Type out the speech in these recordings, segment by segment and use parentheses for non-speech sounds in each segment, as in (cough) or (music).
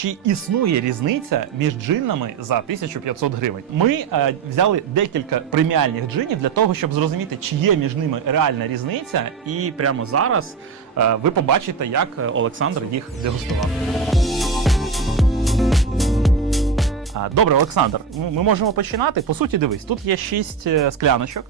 чи існує різниця між джиннами за 1500 гривень. Ми е, взяли декілька преміальних джинів для того, щоб зрозуміти, чи є між ними реальна різниця, і прямо зараз е, ви побачите, як Олександр їх дегустував. Добре, Олександр, ну, ми можемо починати. По суті, дивись, тут є шість е, скляночок,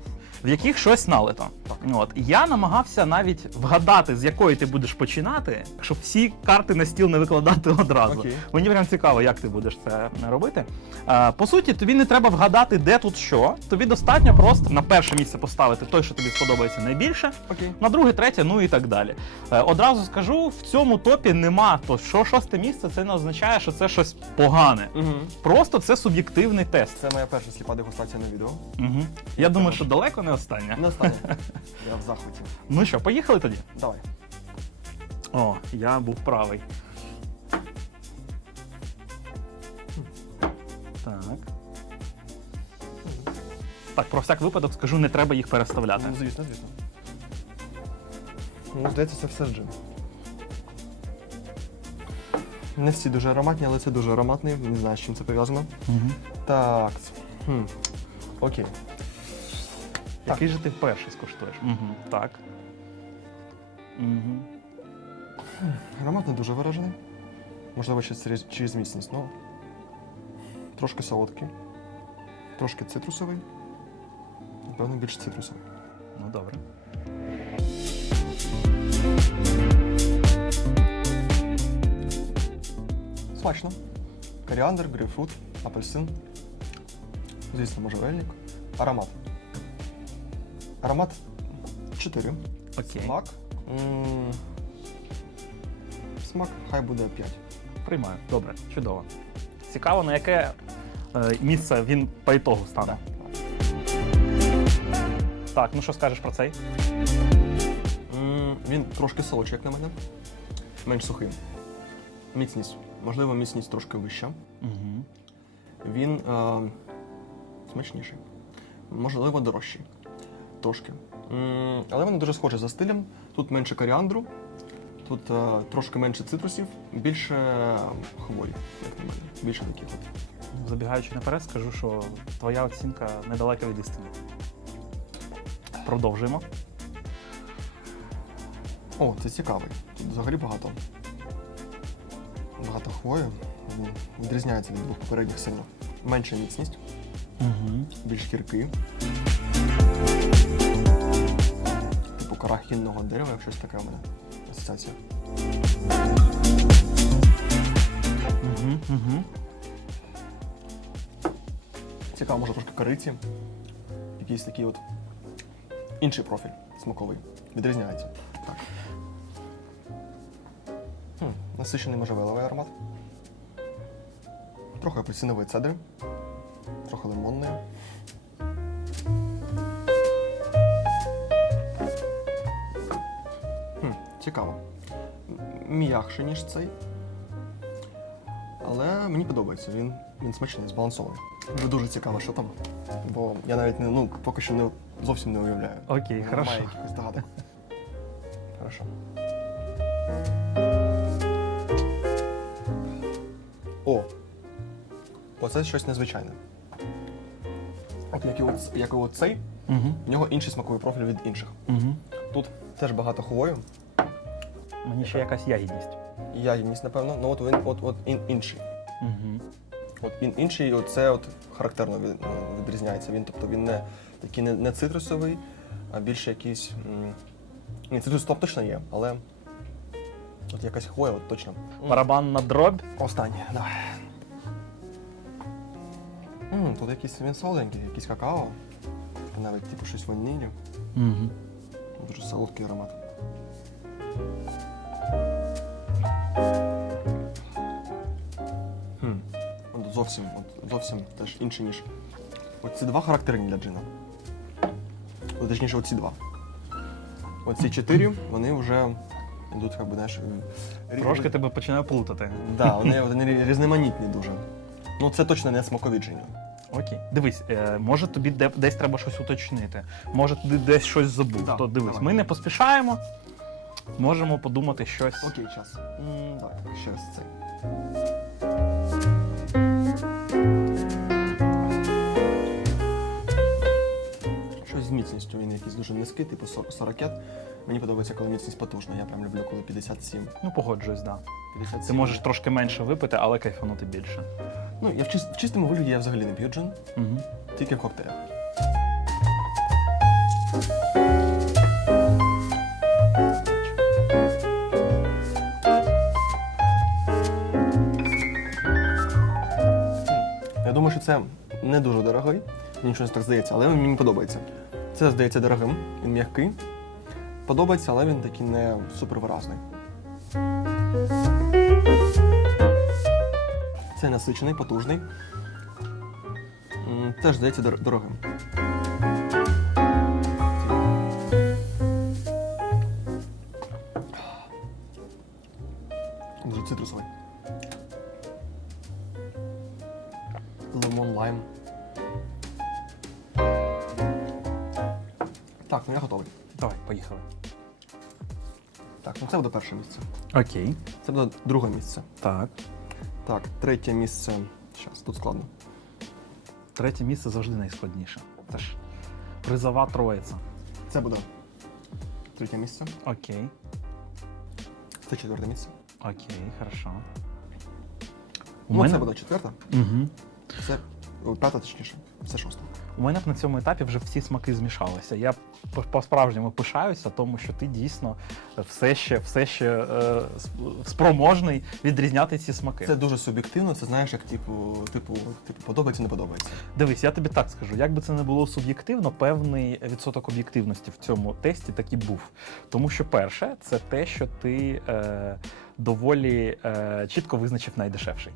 в яких щось налито. От я намагався навіть вгадати, з якої ти будеш починати, щоб всі карти на стіл не викладати одразу. Окей. Мені прям цікаво, як ти будеш це робити. А, по суті, тобі не треба вгадати, де тут що. Тобі достатньо просто на перше місце поставити той, що тобі сподобається найбільше. Окей. На друге, третє, ну і так далі. Е, Одразу скажу, в цьому топі нема то, що шосте місце, це не означає, що це щось погане. Угу. Просто це суб'єктивний тест. Це моя перша сліпа дегустація на відео. Угу. Я думаю, що далеко не остання. Не останнє. (laughs) Я в захваті. Ну що, поїхали тоді? Давай. О, я був правий. Так. Так, про всяк випадок скажу, не треба їх переставляти. Ну, звісно, звісно. Ну, здається, це все джин. Не всі дуже ароматні, але це дуже ароматний. Не знаю, з чим це пов'язано. Угу. Так. Хм. Окей. Який же ти перший скуштуєш? Угу. Так. Угу. Аромат не дуже виражений. Можливо, ще через, через міцність, ну. Трошки солодкий. Трошки цитрусовий. Напевно, більш цитрусовий. Ну добре. Смачно. Коріандр, грейпфрут, апельсин. Звісно, можжевельник. Аромат. Аромат 4. Окей. Смак. М, Смак хай буде 5. Приймаю. Добре, чудово. Цікаво, на яке е, місце він по ітогу стане. Так, ну що скажеш про цей? М, Він трошки солодший, як на мене. Менш сухий. Міцність. Можливо, міцність трошки вища. Угу. Він е, смачніший. Можливо, дорожчий. Трошки. Але вони дуже схожі за стилем. Тут менше коріандру, тут е, трошки менше цитрусів, більше хвої, як на мене. Більше таких от. Забігаючи наперед, скажу, що твоя оцінка недалека від істини. Продовжуємо. О, це цікавий. Тут взагалі багато. Багато хвої. Відрізняється від двох попередніх сильно. Менша міцність, Угу. більш гіркий. Типу кора дерева, як щось таке у мене. Асоціація. Угу. Угу. Цікаво, може трошки кориці. Якийсь такий от інший профіль смаковий. Відрізняється. Так. Хм, насичений можжевеловий аромат. Трохи апельсинової цедри. Трохи лимонної. Цікаво. М- М'якший, ніж цей. Але мені подобається, він, він смачний, збалансований. Дуже цікаво, що там. Бо я навіть не, ну, поки що не, зовсім не уявляю. Окей, хорошо. Немає якихось догадок. (laughs) Хорошо. О! Оце щось незвичайне. От як і, от, як і от цей, Угу. в нього інший смаковий профіль від інших. Угу. Тут теж багато хвою, Мені ще якась ягідність. ягідність, напевно, ну от він от, от ін, інший. Угу. От він інший, оце от характерно від, ну, відрізняється. Він, тобто він не такий не, не цитрусовий, а більше якийсь. м, Ні, цитрус топ точно є, але от якась хвоя, от точно. М, Барабанна дробь. Останнє, давай. М, тут якийсь він солоденький, якийсь какао. Навіть типу щось ванілі. Угу. Дуже солодкий аромат. Хм. От зовсім, от зовсім теж інший, ніж. От ці два характерні для джина. От, точніше, оці два. Оці чотири, вони вже йдуть, як би, знаєш, Трошки тебе починаю плутати. Да, (laughs) вони, вони різноманітні дуже. Ну, це точно не смакові джини. Окей. Дивись, е, може тобі де, десь треба щось уточнити. Може ти десь щось забув. Да, То дивись, давай. ми не поспішаємо. Можемо подумати щось. Окей, час. Давай, ще раз цей. Щось з міцністю він якийсь дуже низький, типу сор- 40. Мені подобається, коли міцність потужна. Я прям люблю, коли 57. Ну, погоджуюсь, да. 57. Ти можеш трошки менше випити, але кайфанути більше. Ну, я в, чис- в чистому вигляді я взагалі не п'ю джин, Угу. тільки в коктейлях. Що це не дуже дорогий. Мені щось так здається, але мені подобається. Це здається дорогим, він м'який. Подобається, але він такий не супервиразний. Це насичений, потужний. Теж здається дорогим. Дуже цитрусовий. Лайм. Так, ну я готовий. Давай, поїхали. Так, ну це буде перше місце. Окей. Це буде друге місце. Так. Так, третє місце. Зараз, тут складно. Третє місце завжди найскладніше. Це ж призова троїця. Це буде третє місце. Окей. Це четверте місце. Окей, хорошо. У Ну, мене... це буде четверте. Угу. Це о, п'яте, точніше. Це шосте. У мене б на цьому етапі вже всі смаки змішалися. Я по- по-справжньому пишаюся, тому що ти дійсно все ще, все ще е, спроможний відрізняти ці смаки. Це дуже суб'єктивно, це знаєш, як типу, типу, типу, подобається, не подобається. Дивись, я тобі так скажу. Як би це не було суб'єктивно, певний відсоток об'єктивності в цьому тесті таки був. Тому що перше, це те, що ти е, доволі е, чітко визначив найдешевший.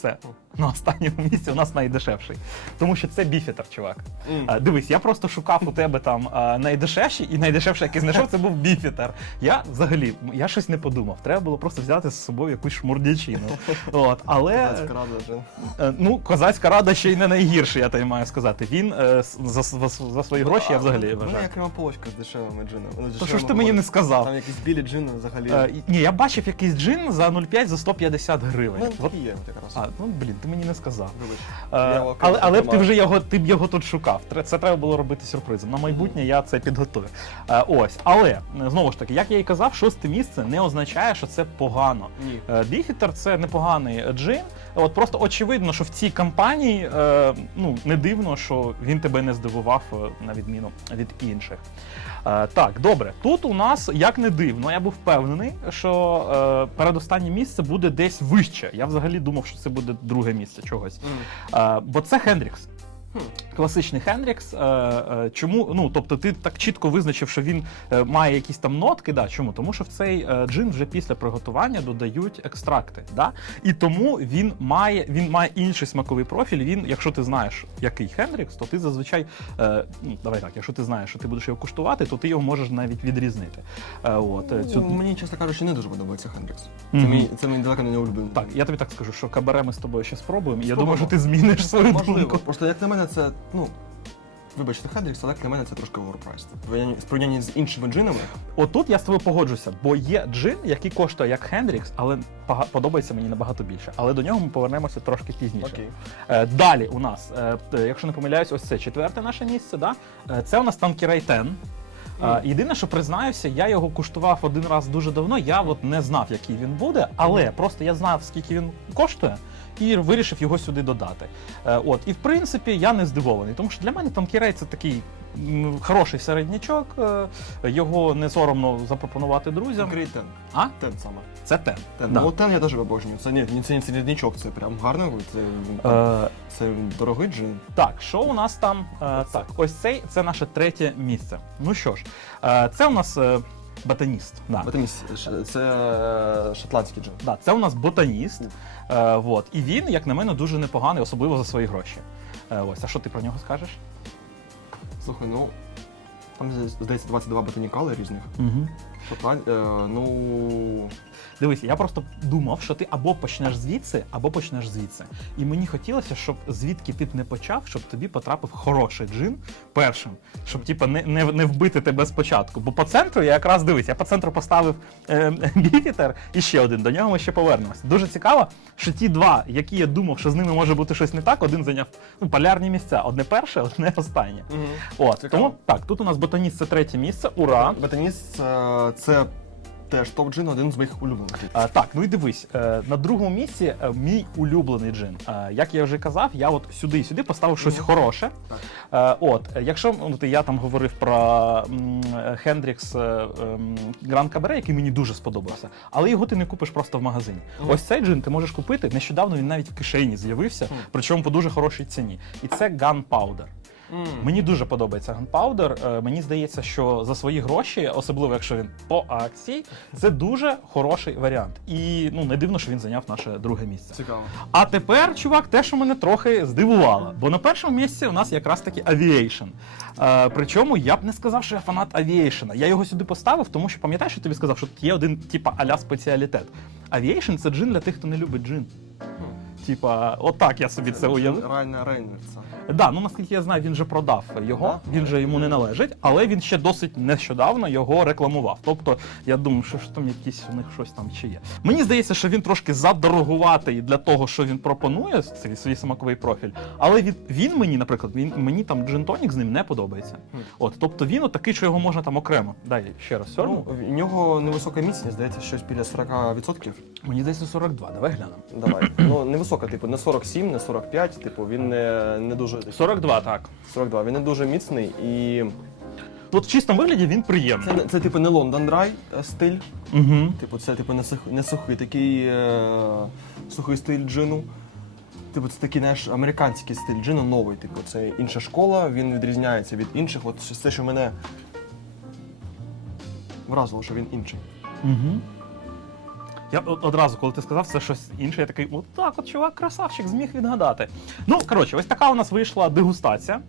Це на останньому місці у нас найдешевший. Тому що це біфітер, чувак. А, дивись, я просто шукав у тебе там а, найдешевші, і найдешевший, який знайшов, це був біфітер. Я взагалі я щось не подумав. Треба було просто взяти з собою якусь шмурдячину. От, але Козацька рада, е, ну, козацька рада ще й не найгірший, я тобі маю сказати. Він е, за, за, за свої гроші я взагалі У мене вважаю. є окрема полочка з дешевими джинами. Ну, То що ж ти мені не сказав? Там якісь білі джини взагалі. Е, ні, я бачив якийсь джин за 0,5 за 150 гривень. Ну, От, є, якраз. Ну блін, ти мені не сказав. Вибач. Е, Я але але б ти вже його ти б його тут шукав. Тре- Це треба було робити сюрпризом. На майбутнє я це підготую. Е, ось, але е, знову ж таки, як я і казав, шосте місце не означає, що це погано. Ні. Е, Біфітер це непоганий джин. От просто очевидно, що в цій кампанії е, ну не дивно, що він тебе не здивував е, на відміну від інших. Е, так, добре. Тут у нас як не дивно, я був впевнений, що е, передостаннє місце буде десь вище. Я взагалі думав, що це буде друге місце чогось. Mm. А, бо це Хендрікс. Класичний Хендрікс. Е, е, чому? Ну, тобто, ти так чітко визначив, що він е, має якісь там нотки. Да, чому? Тому що в цей джин вже після приготування додають екстракти. Да? І тому він має, він має інший смаковий профіль. Він, якщо ти знаєш, який Хендрікс, то ти зазвичай, ну, давай так, якщо ти знаєш, що ти будеш його куштувати, то ти його можеш навіть відрізнити. От, цю... Ну, Мені, чесно кажучи, не дуже подобається Хендрікс. Це Мгм. мій, це мій далеко не улюблений. Так, я тобі так скажу, що кабаре ми з тобою ще спробуємо, і я думаю, що ти зміниш свою думку. Просто як на мене, це, ну. Вибачте, Хендрікс, але як на мене це трошки оверпрайс. В порівнянні- з іншими джинами. Отут я з тобою погоджуся, бо є джин, який коштує як Хендрікс, але подобається мені набагато більше. Але до нього ми повернемося трошки пізніше. Окей. далі у нас, е, якщо не помиляюсь, ось це четверте наше місце. Да? Е, це у нас Tanqueray 10. Єдине, що признаюся, я його куштував один раз дуже давно. Я от не знав, який він буде, але просто я знав, скільки він коштує, і вирішив його сюди додати. Е, от, і в принципі я не здивований, тому що для мене танкірей це такий. Хороший середнячок, е, його не соромно запропонувати друзям. Tanqueray Ten. А? Тен саме. Це тен. Тен. Да. Ну, Тен я теж обожнюю. Це ні, це не середнячок, це прям гарно. Це, Е, це дорогий джин. Так, що у нас там? Е, так, ось цей це наше третє місце. Ну що ж, е, це у нас е, ботаніст. Да. Ботаніст, це е, шотландський джин. Да, це у нас ботаніст. Е, вот. І він, як на мене, дуже непоганий, особливо за свої гроші. Е, ось, а що ти про нього скажеш? Слухай, ну там здається 22 ботанікали різних. Угу. Шотланд... Е, ну. Дивись, я просто думав, що ти або почнеш звідси, або почнеш звідси. І мені хотілося, щоб звідки ти б не почав, щоб тобі потрапив хороший джин першим, щоб типа не, не, не вбити тебе спочатку. Бо по центру я якраз дивись, я по центру поставив е, (laughs) біфітер і ще один. До нього ми ще повернемося. Дуже цікаво, що ті два, які я думав, що з ними може бути щось не так, один зайняв ну, полярні місця. Одне перше, (laughs) одне останнє. От Цікаво. тому так, тут у нас ботаніст це третє місце. Ура! Бетаніс е, це теж топ-джин, один з моїх улюблених. А, так, ну і дивись, е, на другому місці е, мій улюблений джин. Е, як я вже казав, я от сюди і сюди поставив щось хороше. Е, от, е, якщо ну, ти- я там говорив про Хендрікс Гран Кабере, який мені дуже сподобався, але його ти не купиш просто в магазині. Мгм. Ось цей джин ти можеш купити. Нещодавно він навіть в кишені з'явився, причому по дуже хорошій ціні. І це Gunpowder. М. Мені дуже подобається Gunpowder. Е, Мені здається, що за свої гроші, особливо якщо він по акції, це дуже хороший варіант. І ну не дивно, що він зайняв наше друге місце. Цікаво. А тепер, чувак, те, що мене трохи здивувало. Бо на першому місці у нас якраз таки Aviation. Е, причому я б не сказав, що я фанат Aviation. Я його сюди поставив, тому що пам'ятаєш, що тобі сказав, що тут є один типа аля спеціалітет. Aviation – це джин для тих, хто не любить джин. Типа, отак я собі це уявив. Райна Рейнольдса. Да, ну наскільки я знаю, він же продав його, Да? він же йому не належить, але він ще досить нещодавно його рекламував. Тобто я думаю, що ж там якісь у них щось там чи є. Мені здається, що він трошки задорогуватий для того, що він пропонує цей свій смаковий профіль. Але він, він мені, наприклад, він мені там джин-тонік з ним не подобається. От, тобто він отакий, що його можна там окремо. Дай ще раз сьорну. Ну, в нього невисока міцність, здається, щось біля 40%. Мені здається 42, давай глянемо. Давай. Ну, невисока, типу, не 47, не 45, типу, він не, не дуже. 42, так. 42, він не дуже міцний і. От в чистому вигляді він приємний. Це, це типу не London Dry е, стиль. Угу. Типу, це типу не, сух, не сухий, такий е, сухий стиль джину. Типу, це такий знаєш, американський стиль джину новий. Типу, це інша школа, він відрізняється від інших. От щось що мене вразило, що він інший. Угу. Я одразу, коли ти сказав, це щось інше, я такий, от от чувак, красавчик, зміг відгадати. Ну, коротше, ось така у нас вийшла дегустація.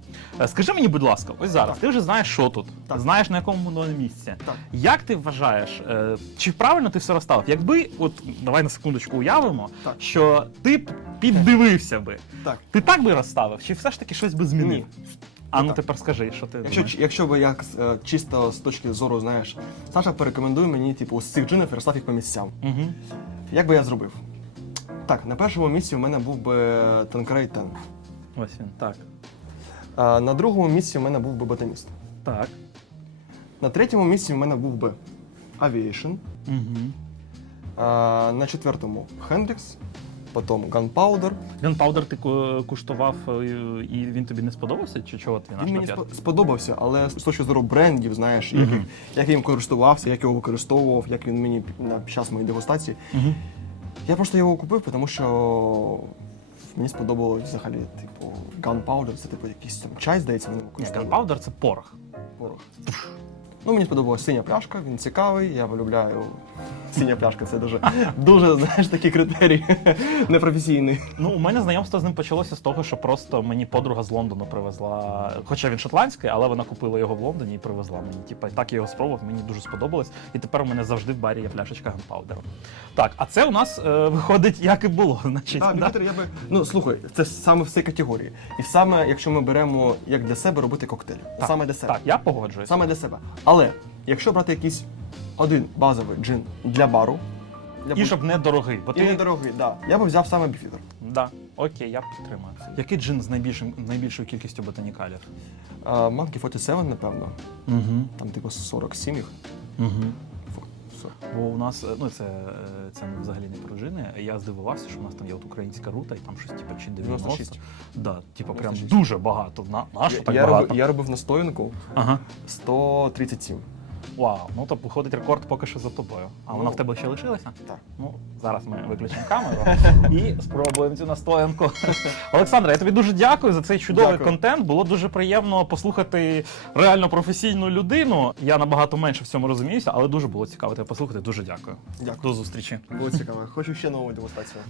Е, Скажи мені, будь ласка, ось зараз, Так. ти вже знаєш, що тут, Так. знаєш на якому воно місці. Так. Як ти вважаєш, е, чи правильно ти все розставив? Якби, от давай на секундочку уявимо, Так. що ти б піддивився би, Так. ти так би розставив, чи все ж таки щось би змінив? Ні. А ну тепер скажи, що ти Якщо, думаєш? якщо би як е, чисто з точки зору, знаєш, Саша порекомендує мені, типу, з цих джинів розстав їх по місцям. Угу. Як би я зробив? Так, на першому місці у мене був би Tanqueray 10. Ось він, так. А на другому місці у мене був би Botanist. Так. На третьому місці у мене був би Aviation. Угу. А на четвертому Hendrix, потім Gunpowder. Gunpowder ти ку- куштував е, і він тобі не сподобався? Чи чого ти наш Він мені сподобався, але з точки зору брендів, знаєш, як, як, як я їм користувався, як його використовував, як він мені на час моєї дегустації. Угу. Я просто його купив, тому що мені сподобалось взагалі, типу, Gunpowder, це типу якийсь там чай, здається, вони. Gunpowder – це порох. Порох. Ну, мені сподобалася синя пляшка, він цікавий, я полюбляю. Синя пляшка це дуже, дуже, знаєш, такий критерій (laughs) непрофесійний. Ну, у мене знайомство з ним почалося з того, що просто мені подруга з Лондону привезла. Хоча він шотландський, але вона купила його в Лондоні і привезла мені. Типа, так я його спробував, мені дуже сподобалось. І тепер у мене завжди в барі є пляшечка ганпаудеру. Так, а це у нас е, виходить, як і було. (laughs) Значить, Так, да? Віктор, я би. Ну слухай, це саме в цій категорії. І саме, якщо ми беремо як для себе робити коктейль. Так, Саме для себе. Так, я погоджуюсь. Саме для себе. Але якщо брати якийсь один базовий джин для бару, для І будь- щоб не дорогий. Бо і ти... недорогий, да, я би взяв саме біфідер. Да, окей, я б підтримав. Який джин з найбільшим, найбільшою кількістю ботанікалів? Monkey 47, напевно. Угу. Там типу 47 їх. Угу. Бо у нас, ну це, е, це взагалі не пружини. Я здивувався, що у нас там є от українська рута, і там щось типу чи 90. 96. Да, типу, прям 96. дуже багато. На, на що Я, так я, багато? робив, я робив настоянку Ага. 137. Вау, ну то виходить рекорд поки що за тобою. А вона Ну. в тебе ще лишилася? Так. Ну, зараз ми виключимо камеру і спробуємо цю настоянку. (laughs) Олександра, я тобі дуже дякую за цей чудовий Дякую. контент. Було дуже приємно послухати реально професійну людину. Я набагато менше в цьому розуміюся, але дуже було цікаво тебе послухати. Дуже дякую. Дякую. До зустрічі. Було цікаво. Хочу ще нову дегустацію.